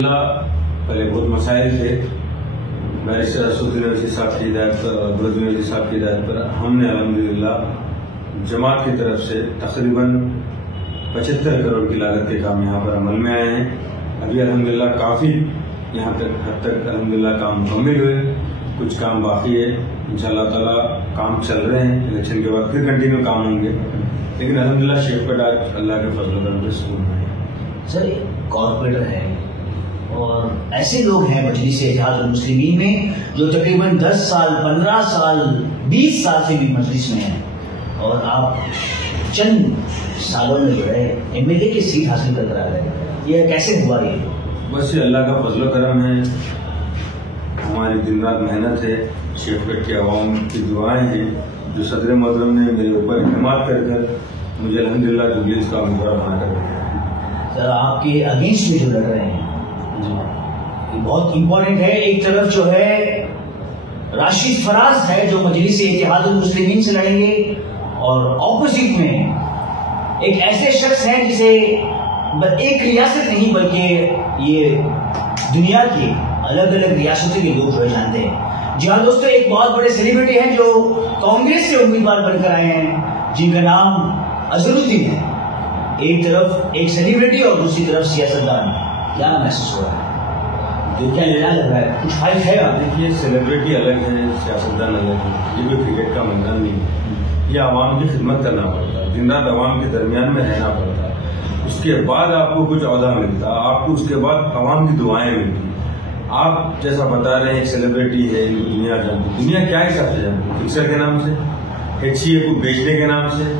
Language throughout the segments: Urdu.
پہلے بہت مسائل تھے. بیرسٹر اسدالدین اویسی صاحب کی ہدایت پر اور عبدالدین اویسی صاحب کی ہدایت پر ہم نے الحمدللہ جماعت کی طرف سے تقریباً 75 کروڑ کی لاگت کے کام یہاں پر عمل میں آئے ہیں. ابھی الحمدللہ کافی یہاں تک حد تک الحمدللہ کام مکمل ہوئے, کچھ کام باقی ہے. انشاءاللہ تعالیٰ کام چل رہے ہیں, الیکشن کے بعد پھر کنٹینیو کام ہوں گے, لیکن الحمدللہ شیخ پیٹ آج اللہ کے فضل و کرم سے سکون میں ہے. سر کارپوریٹر ہے اور ایسے لوگ ہیں مجلس اتحاد المسلمین میں جو تقریباً 10 سال 15 سال 20 سال سے بھی مجلس میں ہیں, اور آپ چند سالوں میں جو ہے MLA کی سیٹ حاصل کر آ گئے. یہ کیسے ہوا؟ یہ بس یہ اللہ کا فضل و کرم ہے, ہماری دن رات محنت ہے, شیخ پیٹ کے عوام کی دعائیں ہیں, جو صدر محترم نے میرے اوپر اعتماد کر مجھے الحمدللہ جبلیس کا امیدوار بنا کر دیا. سر آپ کے اگینسٹ میں جو لڑ رہے ہیں یہ بہت امپورٹنٹ ہے. ایک طرف جو ہے راشد فراز ہے جو مجلس اتحاد المسلمین سے لڑیں گے, اور اپوزٹ میں ایک ایسے شخص ہیں جسے ایک ریاست نہیں بلکہ یہ دنیا کی الگ الگ ریاستوں کے لوگ جو ہے جانتے ہیں. جی ہاں دوستو, ایک بہت بڑے سیلیبریٹی ہیں جو کانگریس سے امیدوار بن کر آئے ہیں, جن کا نام اظہر الدین ہے. ایک طرف ایک سیلیبریٹی اور دوسری طرف سیاستدان. کیا محسوس ہو رہا ہے؟ کیا لینا لگ رہا ہے؟ کچھ فائد ہے؟ دیکھیے سیلیبریٹی الگ ہے, سیاستدان الگ ہے. یہ کوئی کرکٹ کا میدان نہیں ہے, یہ عوام کی خدمت کرنا پڑتا ہے, دن رات عوام کے درمیان میں رہنا پڑتا ہے. اس کے بعد آپ کو کچھ عہدہ ملتا, آپ کو اس کے بعد عوام کی دعائیں ملتی. آپ جیسا بتا رہے ہیں ایک سیلیبریٹی ہے, دنیا جانتی. دنیا کیا حساب سے جانتی؟ فکسر کے نام سے, HCA کو بیچنے کے نام سے,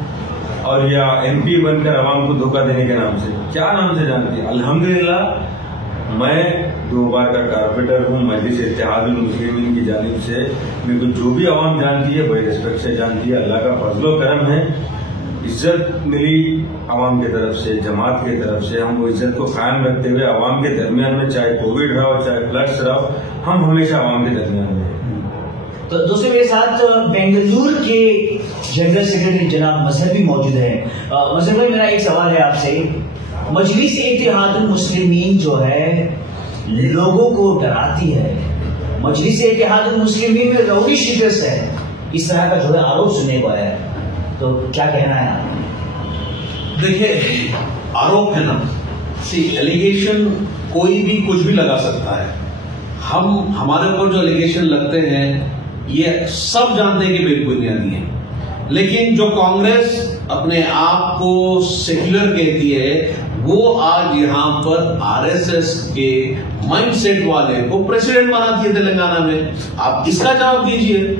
اور یا MP بن کر عوام کو دھوکہ دینے کے نام سے, کیا نام سے جانتی ہے؟ الحمدللہ میں 2 بار کا کارپوریٹر ہوں. مجلس اتحاد المسلمین کی جانب سے میرے کو جو بھی عوام جانتی ہے بڑی ریسپیکٹ سے جانتی ہے. اللہ کا فضل و کرم ہے, عزت ملی عوام کی طرف سے, جماعت کی طرف سے. ہم وہ عزت کو قائم رکھتے ہوئے عوام کے درمیان میں, چاہے کووڈ رہا ہو چاہے فلڈس رہا ہو, ہم ہمیشہ عوام کے درمیان میں ہیں. تو دوستوں میرے ساتھ بنگلور کے جنرل سیکرٹری جناب مظہر بھی موجود ہیں. مظہر بھائی, میرا ایک سوال ہے آپ سے. مجلس اتحاد المسلمین جو ہے لوگوں کو ڈراتی ہے, مجلس اتحاد المسلمین میں روڑی شکست ہے, اس طرح کا جو ہے آروپ سننے کو آیا ہے, تو کیا کہنا ہے آپ؟ دیکھیے آروپ ہے نا, ایلیگیشن کوئی بھی کچھ بھی لگا سکتا ہے. ہمارے اوپر جو ایلیگیشن لگتے ہیں یہ سب جانتے ہیں کہ بے بنیادی ہیں, لیکن جو کانگریس اپنے آپ کو سیکولر کہتی ہے وہ آج یہاں پر RSS کے مائنڈ سیٹ والے کو پریزیڈنٹ بناتی ہے تلنگانہ میں. آپ اس کا جواب دیجئے.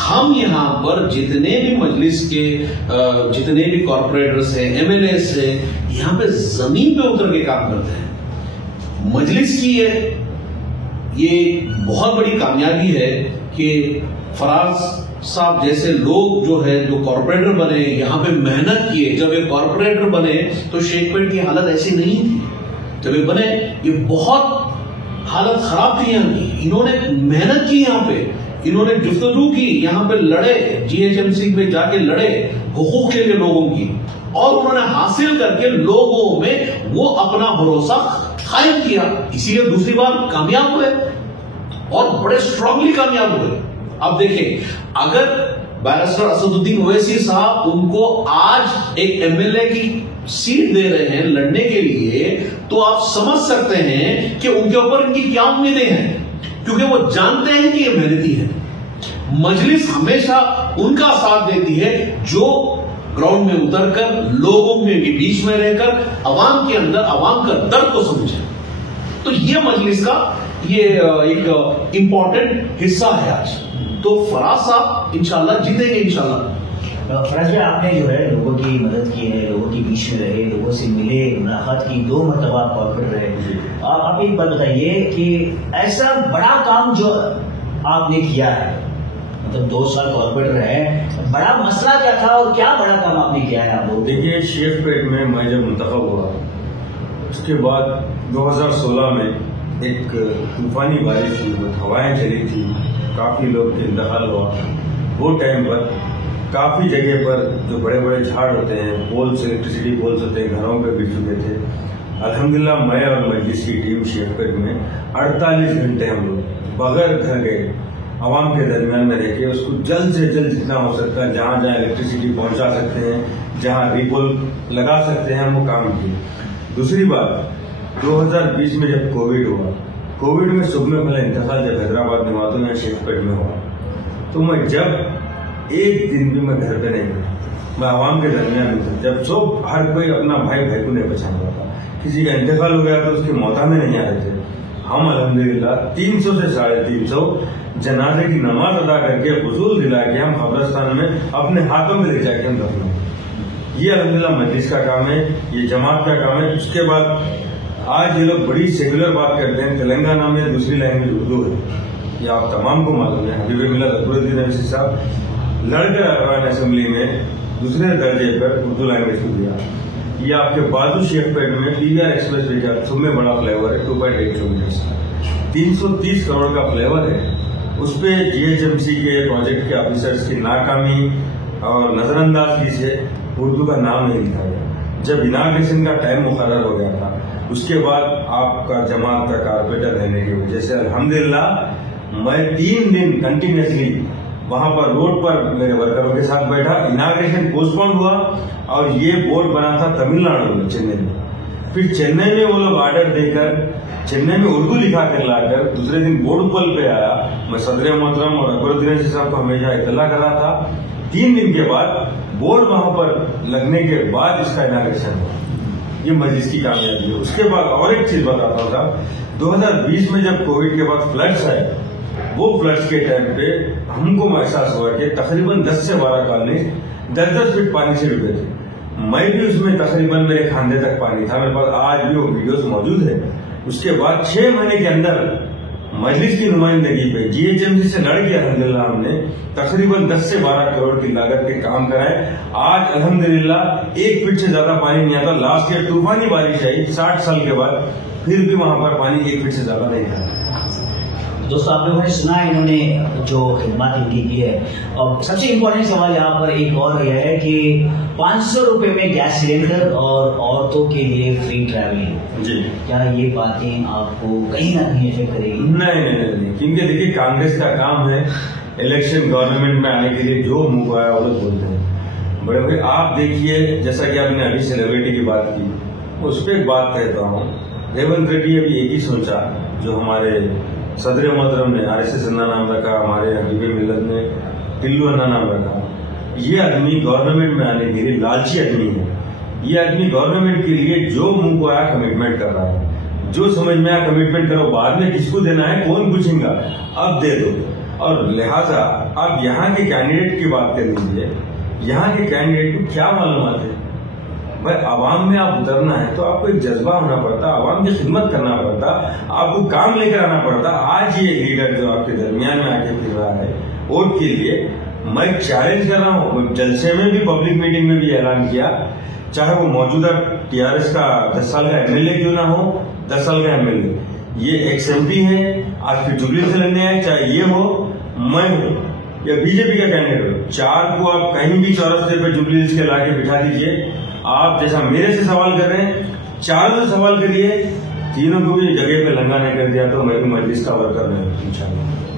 ہم یہاں پر جتنے بھی مجلس کے جتنے بھی کارپوریٹرز ہیں, MLAs ہیں, یہاں پہ زمین پہ اتر کے کام کرتے ہیں. مجلس کی یہ بہت بڑی کامیابی ہے کہ فراز صاحب جیسے لوگ جو ہے جو کارپوریٹر بنے, یہاں پہ محنت کیے. جب یہ کارپوریٹر بنے تو شیخ پیٹ کی حالت ایسی نہیں تھی. جب یہ بنے یہ بہت حالت خراب تھی یہاں کی. انہوں نے محنت کی, یہاں پہ انہوں نے جفتجو کی, یہاں پہ لڑے, GHMC پہ جا کے لڑے حقوق کے لیے لوگوں کی, اور انہوں نے حاصل کر کے لوگوں میں وہ اپنا بھروسہ قائم کیا. اسی لیے دوسری بار کامیاب ہوئے اور بڑے اسٹرانگلی کامیاب ہوئے. اب دیکھیں, اگر بیرسٹر اسدالدین اویسی صاحب ان کو آج ایک MLA کی سیٹ دے رہے ہیں لڑنے کے لیے, تو آپ سمجھ سکتے ہیں کہ ان کے اوپر ان کی کیا امیدیں ہیں, کیونکہ وہ جانتے ہیں کہ یہ محنتی ہے. مجلس ہمیشہ ان کا ساتھ دیتی ہے جو گراؤنڈ میں اتر کر لوگوں کے بیچ میں رہ کر عوام کے اندر عوام کا درد کو سمجھے. تو یہ مجلس کا یہ ایک امپورٹنٹ حصہ ہے آج. تو فراز صاحب انشاءاللہ جیتیں گے انشاءاللہ. فراز بھائی, آپ نے جو ہے لوگوں کی مدد کی ہے, لوگوں کے بیچ میں رہے, لوگوں سے ملے, ملاقات کی, 2 مرتبہ کارپوریٹر رہے. آپ ایک بات بتائیے کہ ایسا بڑا کام جو آپ نے کیا ہے, مطلب 2 سال کارپوریٹر ہے, بڑا مسئلہ کیا تھا اور کیا بڑا کام آپ نے کیا ہے آپ لوگ؟ دیکھیے شیخ پیٹ میں جب منتخب ہوا, اس کے بعد 2016 میں ایک طوفانی بارش تھی, ہوائیں چلی تھی, کافی لوگ کے انتقال ہوا. وہ ٹائم پر کافی جگہ پر جو بڑے بڑے جھاڑ ہوتے ہیں, پولس, الیکٹریسٹی پولس ہوتے ہیں, گھروں پہ گر چکے تھے. الحمدللہ میں اور مجلس کی ٹیم شیخ پیٹ میں 48 گھنٹے ہم لوگ بغیر گھر گئے عوام کے درمیان میں رہ کے اس کو جلد سے جلد جتنا ہو سکتا ہے جہاں جہاں الیکٹریسٹی پہنچا سکتے ہیں, جہاں ریپول لگا سکتے ہیں, ہم وہ کام کیے. دوسری بات 2020 میں جب کووڈ ہوا, کووڈ میں صبح میں پہلے انتقال جب حیدرآباد میں ہوا تو میں شیخ پیٹ میں ہوا, تو میں جب ایک دن بھی میں گھر پہ نہیں گیا, میں عوام کے درمیان میں تھا. جب سب ہر کوئی اپنا بھائی کو نہیں پہچان رہا تھا, کسی کا انتقال ہو گیا تو اس کے موتا میں نہیں آ رہے تھے. ہم الحمدللہ 300 سے 350 جنازے کی نماز ادا کر کے حضور دلا کے ہم قبرستان میں اپنے ہاتھوں میں لے جا کے ہم دفن. یہ الحمدللہ مجلس کا کام ہے, یہ جماعت کا کام ہے. اس کے بعد آج یہ لوگ بڑی سیکولر بات کرتے ہیں, تلنگانہ میں دوسری لینگویج اردو ہے, یہ آپ تمام کو معلوم ہے. حبیب ملت اکبرالدین اویسی صاحب لڑ کر افغان اسمبلی میں دوسرے درجے پر اردو لینگویج کو دیا. یہ آپ کے بازو شیخ پیٹ میں PVR ایکسپریس وے کا سب میں بڑا فلائی اوور ہے, 2.8 کلومیٹر, 330 کروڑ کا فلائی اوور ہے. اس پہ GHMC کے پروجیکٹ کے آفیسرز کی ناکامی اور نظر اندازی سے اردو کا نام نہیں لکھا گیا. جب اناگریشن کا ٹائم مقرر ہو گیا تھا اس کے بعد آپ کا جماعت کا کارپوریٹر رہنے کی وجہ سے الحمدللہ میں 3 دن کنٹینیوسلی وہاں پر روڈ پر میرے ورکروں کے ساتھ بیٹھا. اناگریشن پوسٹ پون ہوا اور یہ بورڈ بنا تھا تمل ناڈو میں, چنئی میں. پھر چنئی میں وہ لوگ آرڈر دے کر چنئی میں اردو لکھا کر لا کر دوسرے دن بورڈ پل پہ آیا. میں صدر محترم اور اکبرالدین اویسی صاحب کو ہمیشہ اطلاع کر رہا تھا. 3 دن کے بعد بورڈ وہاں پر لگنے کے بعد اس کا اناگریشن ہوا. یہ مجلس کی کامیابی ہے. اس کے بعد اور ایک چیز بتاتا ہوں صاحب, 2020 میں جب کووڈ کے بعد فلڈس آئے, وہ فلڈس کے ٹائم پہ ہم کو احساس ہوا کہ تقریباً 10 سے 12 کالونی 10 فٹ پانی سے ڈوبے تھے. میں بھی اس میں تقریباً میرے کھاندے تک پانی تھا, میرے پاس آج بھی وہ ویڈیوز موجود ہے. اس کے بعد 6 مہینے کے اندر مجلس کی نمائندگی پہ GHMC سے لڑ کے الحمدللہ ہم نے تقریباً 10 سے 12 کروڑ کی لاگت کے کام کرائے. آج الحمدللہ 1 فٹ سے زیادہ پانی نہیں آتا. لاسٹ ایئر طوفانی بارش آئی 60 سال کے بعد, پھر بھی وہاں پر پانی 1 فٹ سے زیادہ نہیں تھا. دوستوں آپ لوگوں نے سنا انہوں نے جو خدمات ان کی ہے. اور سب سے امپورٹنٹ سوال یہاں پر ایک اور یہ ہے کہ 500 روپے میں گیس سلینڈر اور عورتوں کے لیے فری ٹریولنگ, جی کیا یہ باتیں آپ کو کہیں نہ کہیں افیکٹ کرے گی؟ نہیں, کیونکہ دیکھیے کانگریس کا کام ہے الیکشن گورنمنٹ میں آنے کے لیے جو منہ آیا وہ بولتے ہیں. بڑے بھائی آپ دیکھیے, جیسا کہ آپ نے ابھی سیلیبریٹی کی بات کی, اس پہ ایک بات کہتا ہوں. ریونت ریڈی ابھی ایک ہی سوچا جو ہمارے صدر محترم نے RSS انا نام رکھا, ہمارے حبیب ملت نے ٹلو انا نام رکھا. یہ آدمی گورنمنٹ میں آنے کے لیے لالچی آدمی ہے. یہ آدمی گورنمنٹ کے لیے جو منہ کو آیا کمٹمنٹ کر رہا ہے, جو سمجھ میں آیا کمٹمنٹ کرو, بعد میں کس کو دینا ہے کون پوچھیں گا, اب دے دو. اور لہذا آپ یہاں کے کینڈیڈیٹ کی بات کر لیجیے, یہاں کے کینڈیڈیٹ کو کیا معلومات ہے. بھائی عوام میں آپ اترنا ہے تو آپ کو ایک جذبہ ہونا پڑتا, عوام کی خدمت کرنا پڑتا, آپ کو کام لے کر آنا پڑتا. آج یہ لیڈر جو آپ کے درمیان میں آ کے پھر رہا ہے ووٹ کے لیے, میں چیلنج کر رہا ہوں. جلسے میں بھی پبلک میٹنگ میں بھی اعلان کیا, چاہے وہ موجودہ TRS کا 10 سال کا MLA کیوں نہ ہو, 10 سال کا MLA, یہ ایکس MP ہے, آج پھر جبلی سے لڑنے آئے, چاہے یہ ہو, میں ہوں یا BJP کا کینڈیڈیٹ ہو, 4 کو آپ کہیں بھی چورستے پہ جبلی کے لا کے بٹھا دیجیے. آپ جیسا میرے سے سوال کر رہے ہیں 4 سے سوال کریے, تینوں کو بھی جگہ پہ لنگا نہیں کر دیا تو میں بھی مجلس کا ورکر نہیں ہوں انشاءاللہ.